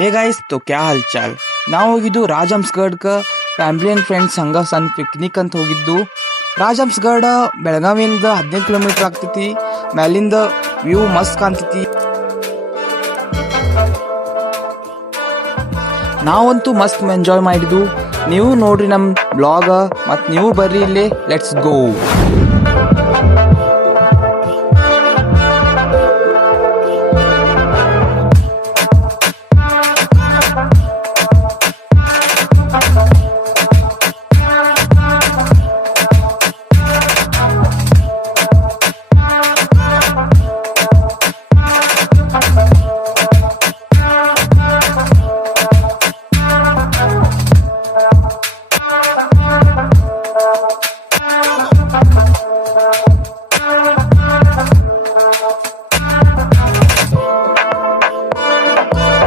Hey guys, तो क्या हालचाल. ನಾವು ಹೋಗಿದ್ದು ರಾಜಹಂಸಗಢ ಫ್ಯಾಮಿಲಿ ಆ್ಯಂಡ್ ಫ್ರೆಂಡ್ಸ್ ಹಂಗ ಸಣ್ಣ ಪಿಕ್ನಿಕ್ ಅಂತ ಹೋಗಿದ್ದು. ರಾಜಹಂಸಗಢ ಬೆಳಗಾವಿಯಿಂದ 15 ಕಿಲೋಮೀಟರ್ ಆಗ್ತೈತಿ. ಮ್ಯಾಲಿಂದ ವ್ಯೂ ಮಸ್ತ್ ಕಾಣ್ತೈತಿ. ನಾವಂತೂ ಮಸ್ತ್ ಎಂಜಾಯ್ ಮಾಡಿದ್ದು. ನೀವು ನೋಡ್ರಿ ನಮ್ಮ ಬ್ಲಾಗ, ಮತ್ತು ನೀವು ಬರ್ರಿ ಇಲ್ಲೇ. Let's go.